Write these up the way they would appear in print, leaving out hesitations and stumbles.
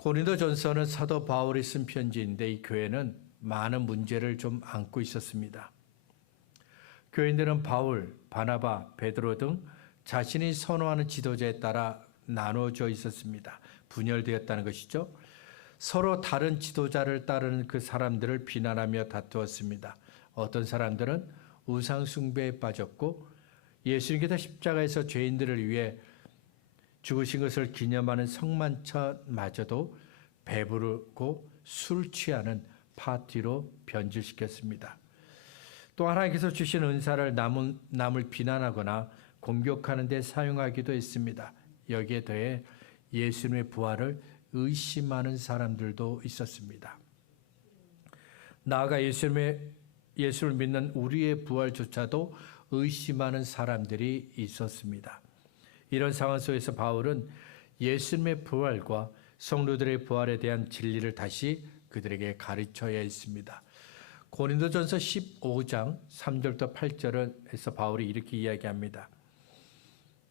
고린도전서는 사도 바울이 쓴 편지인데 이 교회는 많은 문제를 좀 안고 있었습니다. 교인들은 바울, 바나바, 베드로 등 자신이 선호하는 지도자에 따라 나누어져 있었습니다. 분열되었다는 것이죠. 서로 다른 지도자를 따르는 그 사람들을 비난하며 다투었습니다. 어떤 사람들은 우상 숭배에 빠졌고 예수님께서 십자가에서 죄인들을 위해 죽으신 것을 기념하는 성만찬마저도 배부르고 술 취하는 파티로 변질시켰습니다. 또 하나님께서 주신 은사를 남을 비난하거나 공격하는 데 사용하기도 했습니다. 여기에 더해 예수님의 부활을 의심하는 사람들도 있었습니다. 나아가 예수를 믿는 우리의 부활조차도 의심하는 사람들이 있었습니다. 이런 상황 속에서 바울은 예수님의 부활과 성도들의 부활에 대한 진리를 다시 그들에게 가르쳐야 했습니다. 고린도전서 15장 3절부터 8절에서 바울이 이렇게 이야기합니다.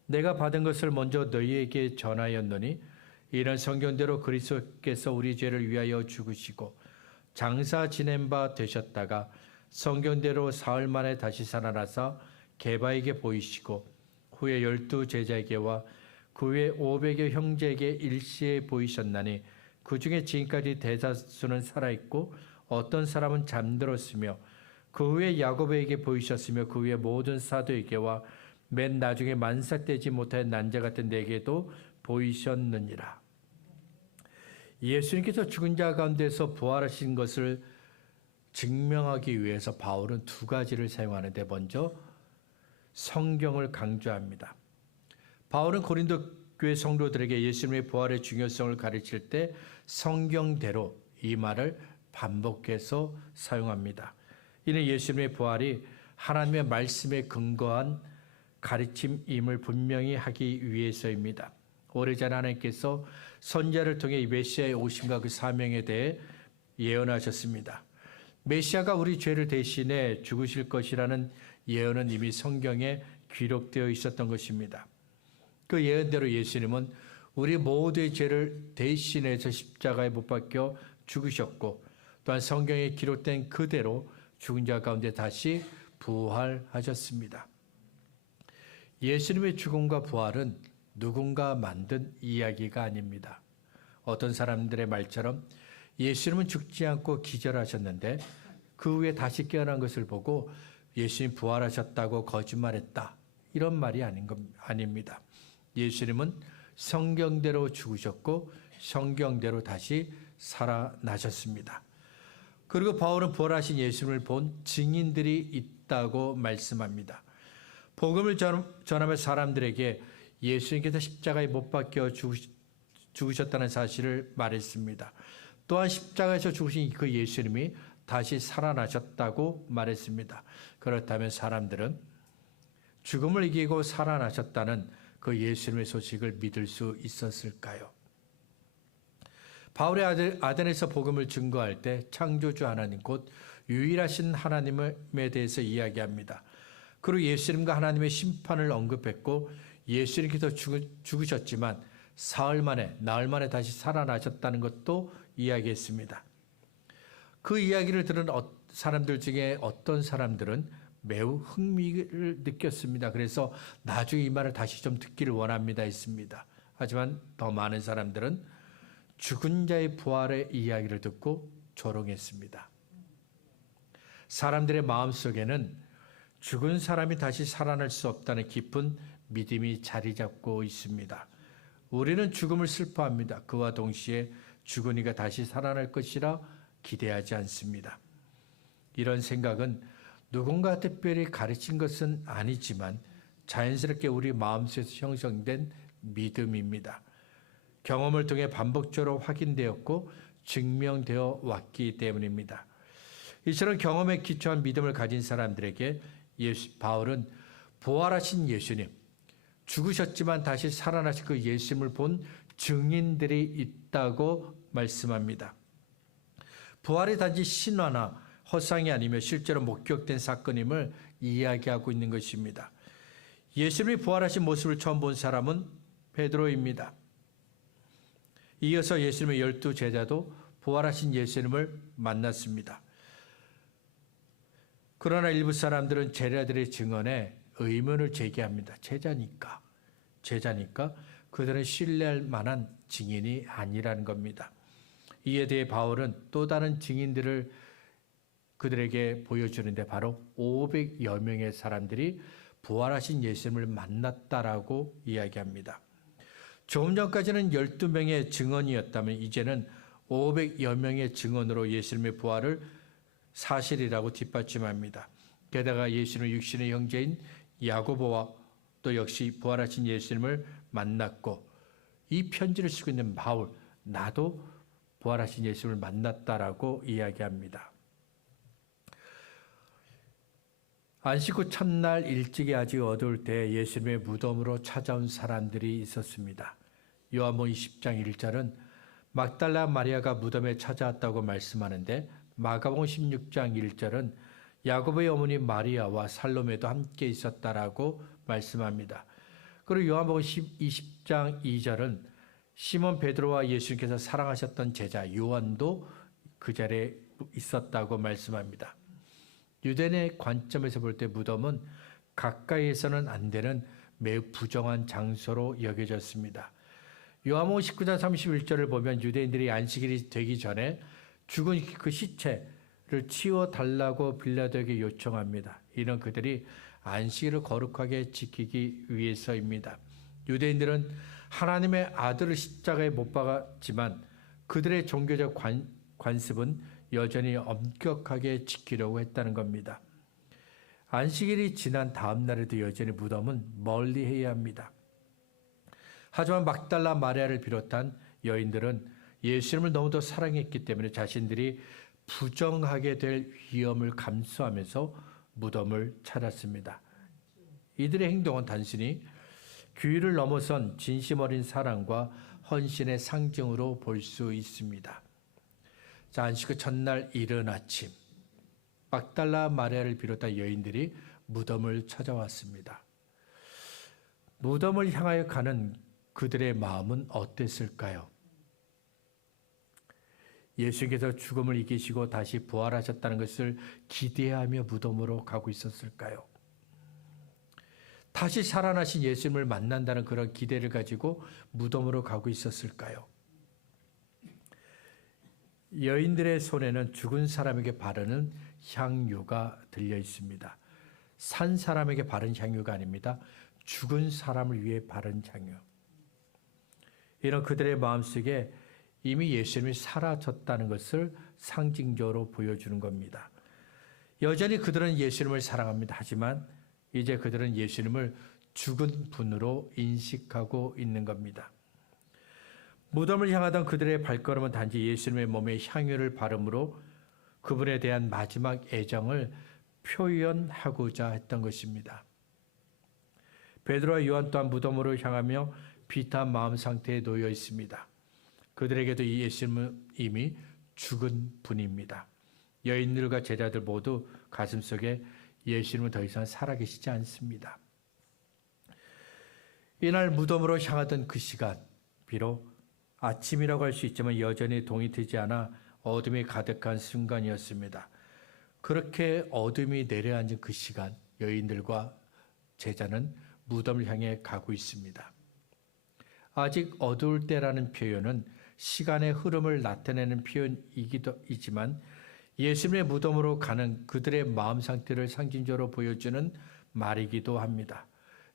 내가 받은 것을 먼저 너희에게 전하였노니 이는 성경대로 그리스도께서 우리 죄를 위하여 죽으시고 장사 지낸 바 되셨다가 성경대로 사흘 만에 다시 살아나사 게바에게 보이시고 후에 12 제자에게와 그 후에 500여 형제에게 일시에 보이셨나니 그 중에 지금까지 대다수는 살아있고 어떤 사람은 잠들었으며 그 후에 야고보에게 보이셨으며 그 후에 모든 사도에게와 맨 나중에 만삭되지 못한 난자 같은 내게도 보이셨느니라. 예수님께서 죽은 자 가운데서 부활하신 것을 증명하기 위해서 바울은 두 가지를 사용하는데 먼저 성경을 강조합니다. 바울은 고린도 교회 성도들에게 예수님의 부활의 중요성을 가르칠 때 성경대로 이 말을 반복해서 사용합니다. 이는 예수님의 부활이 하나님의 말씀에 근거한 가르침임을 분명히 하기 위해서입니다. 오래전 하나님께서 선지자를 통해 메시아의 오심과 그 사명에 대해 예언하셨습니다. 메시아가 우리 죄를 대신해 죽으실 것이라는 예언은 이미 성경에 기록되어 있었던 것입니다. 그 예언대로 예수님은 우리 모두의 죄를 대신해서 십자가에 못 박혀 죽으셨고 또한 성경에 기록된 그대로 죽은 자 가운데 다시 부활하셨습니다. 예수님의 죽음과 부활은 누군가 만든 이야기가 아닙니다. 어떤 사람들의 말처럼 예수님은 죽지 않고 기절하셨는데 그 후에 다시 깨어난 것을 보고 예수님 부활하셨다고 거짓말했다. 이런 말이 아닙니다. 예수님은 성경대로 죽으셨고 성경대로 다시 살아나셨습니다. 그리고 바울은 부활하신 예수님을 본 증인들이 있다고 말씀합니다. 복음을 전하며 사람들에게 예수님께서 십자가에 못 박혀 죽으셨다는 사실을 말했습니다. 또한 십자가에서 죽으신 그 예수님이 다시 살아나셨다고 말했습니다. 그렇다면 사람들은 죽음을 이기고 살아나셨다는 그 예수님의 소식을 믿을 수 있었을까요? 바울의 아덴에서 복음을 증거할 때 창조주 하나님 곧 유일하신 하나님에 대해서 이야기합니다. 그리고 예수님과 하나님의 심판을 언급했고 예수님께서 죽으셨지만 나흘 만에 다시 살아나셨다는 것도 이야기했습니다. 그 이야기를 들은 사람들 중에 어떤 사람들은 매우 흥미를 느꼈습니다. 그래서 나중에 이 말을 다시 좀 듣기를 원합니다 했습니다. 하지만 더 많은 사람들은 죽은 자의 부활의 이야기를 듣고 조롱했습니다. 사람들의 마음속에는 죽은 사람이 다시 살아날 수 없다는 깊은 믿음이 자리 잡고 있습니다. 우리는 죽음을 슬퍼합니다. 그와 동시에 죽은 이가 다시 살아날 것이라 기대하지 않습니다. 이런 생각은 누군가 특별히 가르친 것은 아니지만 자연스럽게 우리 마음속에서 형성된 믿음입니다. 경험을 통해 반복적으로 확인되었고 증명되어 왔기 때문입니다. 이처럼 경험에 기초한 믿음을 가진 사람들에게 바울은 부활하신 예수님, 죽으셨지만 다시 살아나신 그 예수님을 본 증인들이 있다고 말씀합니다. 부활이 단지 신화나 허상이 아니며 실제로 목격된 사건임을 이야기하고 있는 것입니다. 예수님이 부활하신 모습을 처음 본 사람은 베드로입니다. 이어서 예수님의 12제자도 부활하신 예수님을 만났습니다. 그러나 일부 사람들은 제자들의 증언에 의문을 제기합니다. 제자니까 그들은 신뢰할 만한 증인이 아니라는 겁니다. 이에 대해 바울은 또 다른 증인들을 그들에게 보여주는데 바로 500여 명의 사람들이 부활하신 예수님을 만났다라고 이야기합니다. 조금 전까지는 12명의 증언이었다면 이제는 500여 명의 증언으로 예수님의 부활을 사실이라고 뒷받침합니다. 게다가 예수님의 육신의 형제인 야고보와 또 역시 부활하신 예수님을 만났고 이 편지를 쓰고 있는 바울, 나도 부활하신 예수님을 만났다라고 이야기합니다. 안식 후 첫날 일찍이 아직 어두울 때 예수님의 무덤으로 찾아온 사람들이 있었습니다. 요한복음 20장 1절은 막달라 마리아가 무덤에 찾아왔다고 말씀하는데 마가복음 16장 1절은 야고보의 어머니 마리아와 살로메도 함께 있었다라고 말씀합니다. 그리고 요한복음 20장 2절은 시몬 베드로와 예수님께서 사랑하셨던 제자 요한도 그 자리에 있었다고 말씀합니다. 유대인의 관점에서 볼 때 무덤은 가까이에서는 안 되는 매우 부정한 장소로 여겨졌습니다. 요한복음 19장 31절을 보면 유대인들이 안식일이 되기 전에 죽은 그 시체를 치워달라고 빌라도에게 요청합니다. 이는 그들이 안식일을 거룩하게 지키기 위해서입니다. 유대인들은 하나님의 아들을 십자가에 못 박았지만 그들의 종교적 관습은 여전히 엄격하게 지키려고 했다는 겁니다. 안식일이 지난 다음 날에도 여전히 무덤은 멀리해야 합니다. 하지만 막달라 마리아를 비롯한 여인들은 예수님을 너무도 사랑했기 때문에 자신들이 부정하게 될 위험을 감수하면서 무덤을 찾았습니다. 이들의 행동은 단순히 규율을 넘어선 진심 어린 사랑과 헌신의 상징으로 볼 수 있습니다. 자, 안식 후 첫날 이른 아침 막달라 마리아를 비롯한 여인들이 무덤을 찾아왔습니다. 무덤을 향하여 가는 그들의 마음은 어땠을까요? 예수님께서 죽음을 이기시고 다시 부활하셨다는 것을 기대하며 무덤으로 가고 있었을까요? 다시 살아나신 예수님을 만난다는 그런 기대를 가지고 무덤으로 가고 있었을까요? 여인들의 손에는 죽은 사람에게 바르는 향유가 들려 있습니다. 산 사람에게 바른 향유가 아닙니다. 죽은 사람을 위해 바른 향유. 이런 그들의 마음속에 이미 예수님이 사라졌다는 것을 상징적으로 보여주는 겁니다. 여전히 그들은 예수님을 사랑합니다. 하지만 이제 그들은 예수님을 죽은 분으로 인식하고 있는 겁니다. 무덤을 향하던 그들의 발걸음은 단지 예수님의 몸에 향유를 바름으로 그분에 대한 마지막 애정을 표현하고자 했던 것입니다. 베드로와 요한 또한 무덤으로 향하며 비탄 마음 상태에 놓여 있습니다. 그들에게도 이 예수님은 이미 죽은 분입니다. 여인들과 제자들 모두 가슴속에 예수님은 더 이상 살아계시지 않습니다. 이날 무덤으로 향하던 그 시간, 비록 아침이라고 할 수 있지만 여전히 동이 트지 않아 어둠이 가득한 순간이었습니다. 그렇게 어둠이 내려앉은 그 시간, 여인들과 제자는 무덤을 향해 가고 있습니다. 아직 어두울 때라는 표현은 시간의 흐름을 나타내는 표현이기도이지만 예수님의 무덤으로 가는 그들의 마음 상태를 상징적으로 보여주는 말이기도 합니다.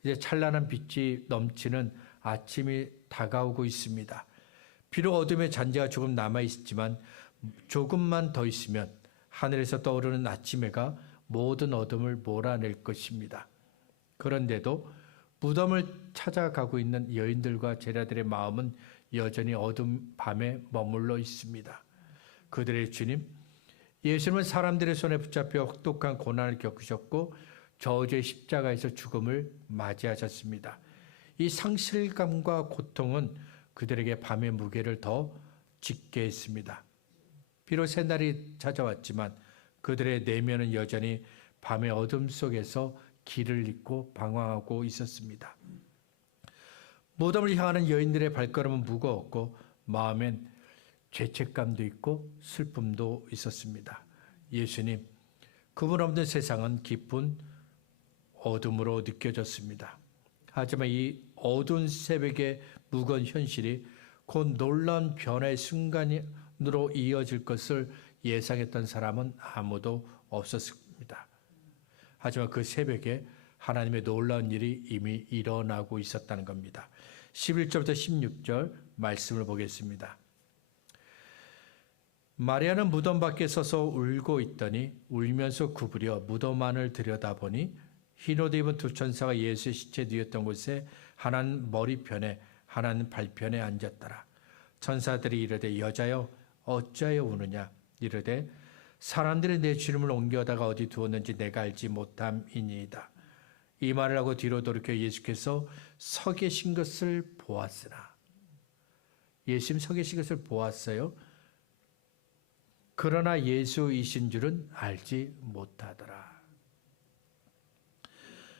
이제 찬란한 빛이 넘치는 아침이 다가오고 있습니다. 비록 어둠의 잔재가 조금 남아있지만 조금만 더 있으면 하늘에서 떠오르는 아침해가 모든 어둠을 몰아낼 것입니다. 그런데도 무덤을 찾아가고 있는 여인들과 제자들의 마음은 여전히 어둠 밤에 머물러 있습니다. 그들의 주님, 예수님은 사람들의 손에 붙잡혀 혹독한 고난을 겪으셨고 저주의 십자가에서 죽음을 맞이하셨습니다. 이 상실감과 고통은 그들에게 밤의 무게를 더 짓게 했습니다. 비록 새날이 찾아왔지만 그들의 내면은 여전히 밤의 어둠 속에서 길을 잃고 방황하고 있었습니다. 무덤을 향하는 여인들의 발걸음은 무거웠고 마음엔 죄책감도 있고 슬픔도 있었습니다. 예수님, 그분 없는 세상은 깊은 어둠으로 느껴졌습니다. 하지만 이 어두운 새벽의 무거운 현실이 곧 놀라운 변화의 순간으로 이어질 것을 예상했던 사람은 아무도 없었습니다. 하지만 그 새벽에 하나님의 놀라운 일이 이미 일어나고 있었다는 겁니다. 11절부터 16절 말씀을 보겠습니다. 마리아는 무덤 밖에 서서 울고 있더니 울면서 구부려 무덤 안을 들여다보니 흰옷 입은 두 천사가 예수의 시체 누웠던 곳에 하나는 머리편에 하나는 발편에 앉았더라. 천사들이 이르되 여자여 어찌하여 우느냐 이르되 사람들이 내 주름을 옮겨다가 어디 두었는지 내가 알지 못함이니이다. 이 말을 하고 뒤로 돌이켜 예수께서 서 계신 것을 보았으나 예수님 서 계신 것을 보았어요. 그러나 예수이신 줄은 알지 못하더라.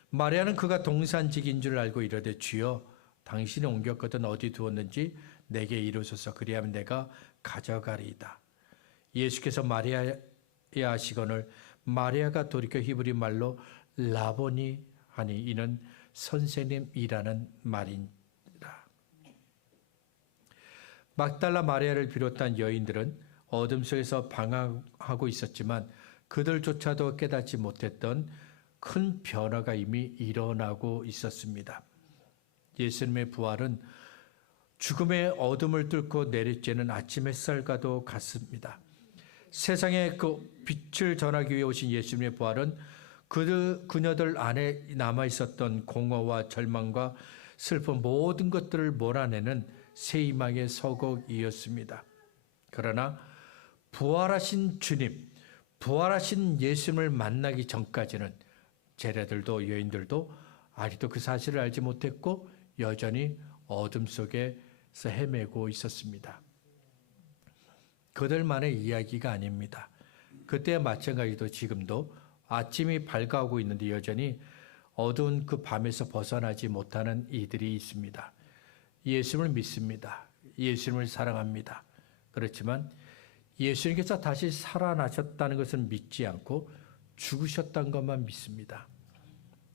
마리아는 그가 동산직인 줄 알고 이르되 주여 당신이 옮겼거든 어디 두었는지 내게 이루소서 그리하면 내가 가져가리이다. 예수께서 마리아야 하시거늘 마리아가 돌이켜 히브리 말로 라보니 하니 이는 선생님이라는 말이니라. 막달라 마리아를 비롯한 여인들은 어둠 속에서 방황하고 있었지만 그들조차도 깨닫지 못했던 큰 변화가 이미 일어나고 있었습니다. 예수님의 부활은 죽음의 어둠을 뚫고 내리쬐는 아침 햇살과도 같습니다. 세상에 그 빛을 전하기 위해 오신 예수님의 부활은 그녀들 안에 남아있었던 공허와 절망과 슬픔 모든 것들을 몰아내는 새 희망의 서곡이었습니다. 그러나 부활하신 주님, 부활하신 예수님을 만나기 전까지는 제자들도 여인들도 아직도 그 사실을 알지 못했고 여전히 어둠 속에서 헤매고 있었습니다. 그들만의 이야기가 아닙니다. 그때와 마찬가지로 지금도 아침이 밝아오고 있는데 여전히 어두운 그 밤에서 벗어나지 못하는 이들이 있습니다. 예수님을 믿습니다. 예수님을 사랑합니다. 그렇지만 예수님께서 다시 살아나셨다는 것을 믿지 않고 죽으셨다는 것만 믿습니다.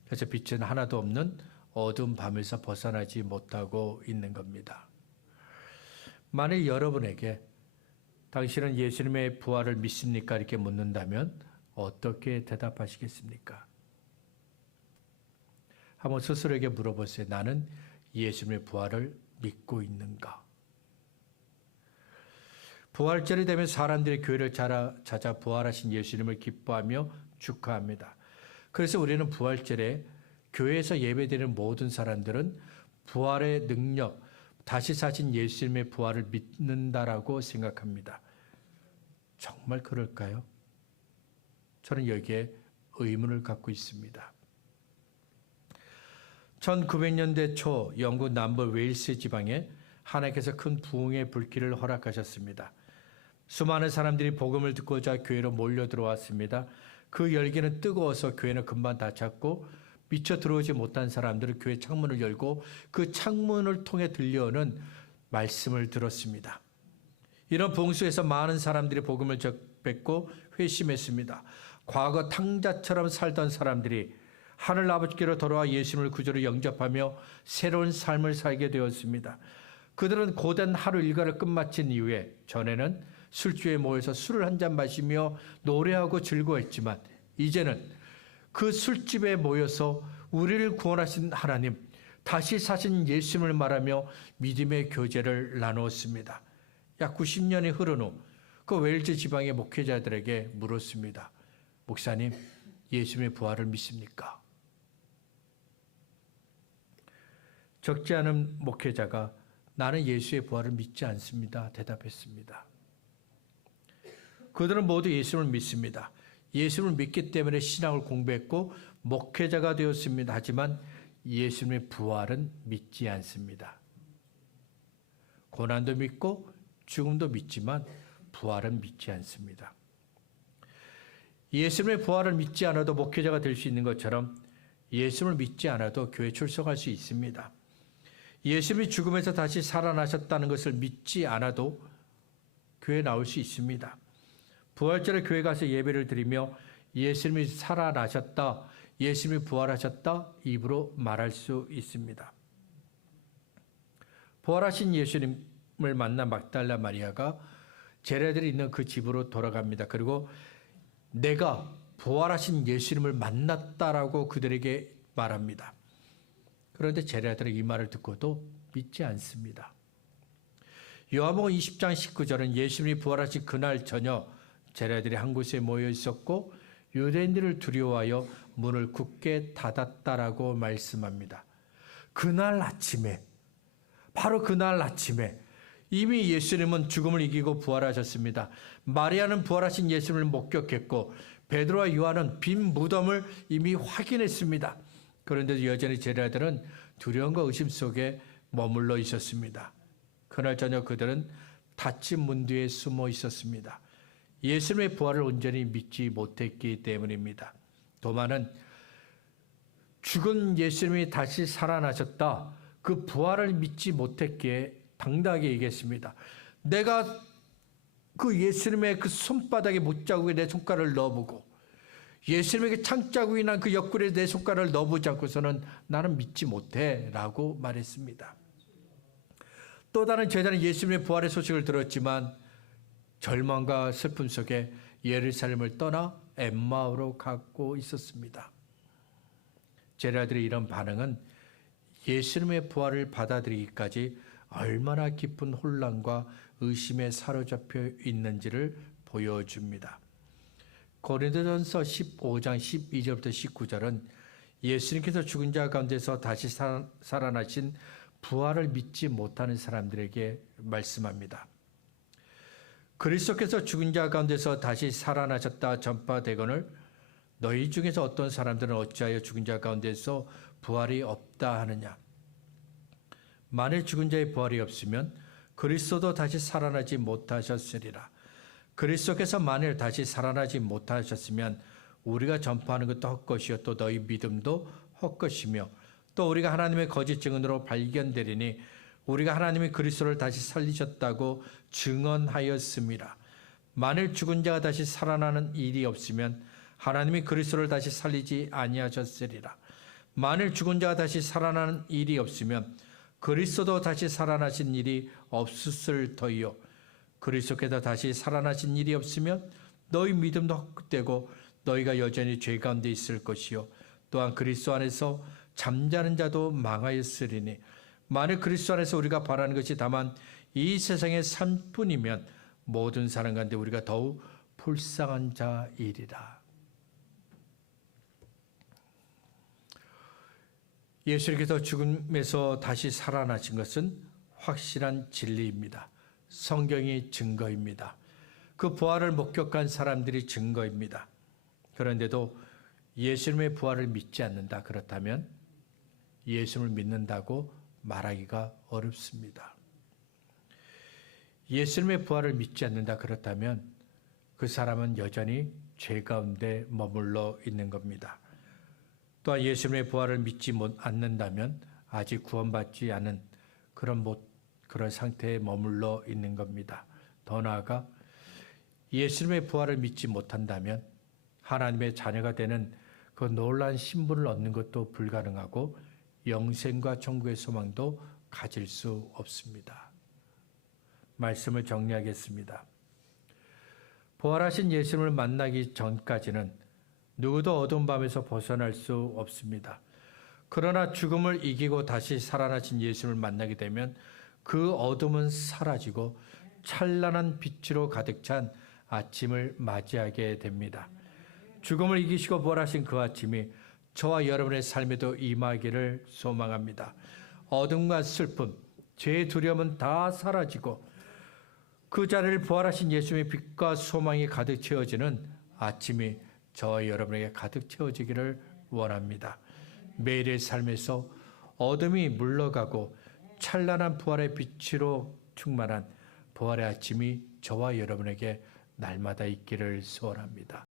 그래서 빛은 하나도 없는 어두운 밤에서 벗어나지 못하고 있는 겁니다. 만일 여러분에게 당신은 예수님의 부활을 믿습니까? 이렇게 묻는다면 어떻게 대답하시겠습니까? 한번 스스로에게 물어보세요. 나는 예수님의 부활을 믿고 있는가? 부활절이 되면 사람들이 교회를 찾아 부활하신 예수님을 기뻐하며 축하합니다. 그래서 우리는 부활절에 교회에서 예배드리는 모든 사람들은 부활의 능력, 다시 사신 예수님의 부활을 믿는다라고 생각합니다. 정말 그럴까요? 저는 여기에 의문을 갖고 있습니다. 1900년대 초 영국 남부 웨일스 지방에 하나님께서 큰 부흥의 불길을 허락하셨습니다. 수많은 사람들이 복음을 듣고자 교회로 몰려 들어왔습니다. 그 열기는 뜨거워서 교회는 금방 닫혔고 미처 들어오지 못한 사람들은 교회 창문을 열고 그 창문을 통해 들려오는 말씀을 들었습니다. 이런 부흥 속에서 많은 사람들이 복음을 접했고 회심했습니다. 과거 탕자처럼 살던 사람들이 하늘 아버지께로 돌아와 예수님을 구주로 영접하며 새로운 삶을 살게 되었습니다. 그들은 고된 하루 일과를 끝마친 이후에 전에는 술주에 모여서 술을 한잔 마시며 노래하고 즐거워했지만 이제는 그 술집에 모여서 우리를 구원하신 하나님, 다시 사신 예수님을 말하며 믿음의 교제를 나누었습니다. 약 90년이 흐른 후 그 웨일즈 지방의 목회자들에게 물었습니다. 목사님, 예수님의 부활을 믿습니까? 적지 않은 목회자가 나는 예수의 부활을 믿지 않습니다. 대답했습니다. 그들은 모두 예수님을 믿습니다. 예수님을 믿기 때문에 신앙을 공부했고 목회자가 되었습니다. 하지만 예수님의 부활은 믿지 않습니다. 고난도 믿고 죽음도 믿지만 부활은 믿지 않습니다. 예수님의 부활을 믿지 않아도 목회자가 될 수 있는 것처럼 예수님을 믿지 않아도 교회 출석할 수 있습니다. 예수님이 죽음에서 다시 살아나셨다는 것을 믿지 않아도 교회에 나올 수 있습니다. 부활절에 교회 가서 예배를 드리며 예수님이 살아나셨다, 예수님이 부활하셨다 입으로 말할 수 있습니다. 부활하신 예수님을 만난 막달라 마리아가 제자들이 있는 그 집으로 돌아갑니다. 그리고 내가 부활하신 예수님을 만났다라고 그들에게 말합니다. 그런데 제자들은 이 말을 듣고도 믿지 않습니다. 요한복음 20장 19절은 예수님이 부활하신 그날 저녁 제자들이 한 곳에 모여 있었고 유대인들을 두려워하여 문을 굳게 닫았다라고 말씀합니다. 그날 아침에, 바로 그날 아침에 이미 예수님은 죽음을 이기고 부활하셨습니다. 마리아는 부활하신 예수님을 목격했고 베드로와 요한은 빈 무덤을 이미 확인했습니다. 그런데 여전히 제자들은 두려움과 의심 속에 머물러 있었습니다. 그날 저녁 그들은 닫힌 문 뒤에 숨어 있었습니다. 예수님의 부활을 온전히 믿지 못했기 때문입니다. 도마는 죽은 예수님이 다시 살아나셨다, 그 부활을 믿지 못했기에 당당하게 얘기했습니다. 내가 그 예수님의 그 손바닥에 못자국에 내 손가락을 넣어보고 예수님에게 창자국이 난 그 옆구리에 내 손가락을 넣어보지 않고서는 나는 믿지 못해 라고 말했습니다. 또 다른 제자는 예수님의 부활의 소식을 들었지만 절망과 슬픔 속에 예루살렘을 떠나 엠마오로 가고 있었습니다. 제자들의 이런 반응은 예수님의 부활을 받아들이기까지 얼마나 깊은 혼란과 의심에 사로잡혀 있는지를 보여줍니다. 고린도전서 15장 12절부터 19절은 예수님께서 죽은 자 가운데서 다시 살아나신 부활을 믿지 못하는 사람들에게 말씀합니다. 그리스도께서 죽은 자 가운데서 다시 살아나셨다 전파되거늘 너희 중에서 어떤 사람들은 어찌하여 죽은 자 가운데서 부활이 없다 하느냐. 만일 죽은 자의 부활이 없으면 그리스도도 다시 살아나지 못하셨으리라. 그리스도께서 만일 다시 살아나지 못하셨으면 우리가 전파하는 것도 헛것이요 또 너희 믿음도 헛것이며 또 우리가 하나님의 거짓 증언으로 발견되리니 우리가 하나님이 그리스도를 다시 살리셨다고 증언하였습니다. 만일 죽은 자가 다시 살아나는 일이 없으면 하나님이 그리스도를 다시 살리지 아니하셨으리라. 만일 죽은 자가 다시 살아나는 일이 없으면 그리스도도 다시 살아나신 일이 없었을 터이요 그리스도께서 다시 살아나신 일이 없으면 너희 믿음도 헛되고 너희가 여전히 죄 가운데 있을 것이요 또한 그리스도 안에서 잠자는 자도 망하였으리니 만일 그리스도 안에서 우리가 바라는 것이 다만 이 세상의 삶뿐이면 모든 사람 가운데 우리가 더욱 불쌍한 자이리라. 예수님께서 죽음에서 다시 살아나신 것은 확실한 진리입니다. 성경이 증거입니다. 그 부활을 목격한 사람들이 증거입니다. 그런데도 예수님의 부활을 믿지 않는다. 그렇다면 예수님을 믿는다고 말하기가 어렵습니다. 예수님의 부활을 믿지 않는다. 그렇다면 그 사람은 여전히 죄 가운데 머물러 있는 겁니다. 또한 예수님의 부활을 믿지 않는다면 아직 구원받지 않은 그런 상태에 머물러 있는 겁니다. 더 나아가 예수님의 부활을 믿지 못한다면 하나님의 자녀가 되는 그 놀라운 신분을 얻는 것도 불가능하고 영생과 천국의 소망도 가질 수 없습니다. 말씀을 정리하겠습니다. 부활하신 예수님을 만나기 전까지는 누구도 어두운 밤에서 벗어날 수 없습니다. 그러나 죽음을 이기고 다시 살아나신 예수님을 만나게 되면 그 어둠은 사라지고 찬란한 빛으로 가득 찬 아침을 맞이하게 됩니다. 죽음을 이기시고 부활하신 그 아침이 저와 여러분의 삶에도 임하기를 소망합니다. 어둠과 슬픔, 죄의 두려움은 다 사라지고 그 자리를 부활하신 예수님의 빛과 소망이 가득 채워지는 아침이 저와 여러분에게 가득 채워지기를 원합니다. 매일의 삶에서 어둠이 물러가고 찬란한 부활의 빛으로 충만한 부활의 아침이 저와 여러분에게 날마다 있기를 소원합니다.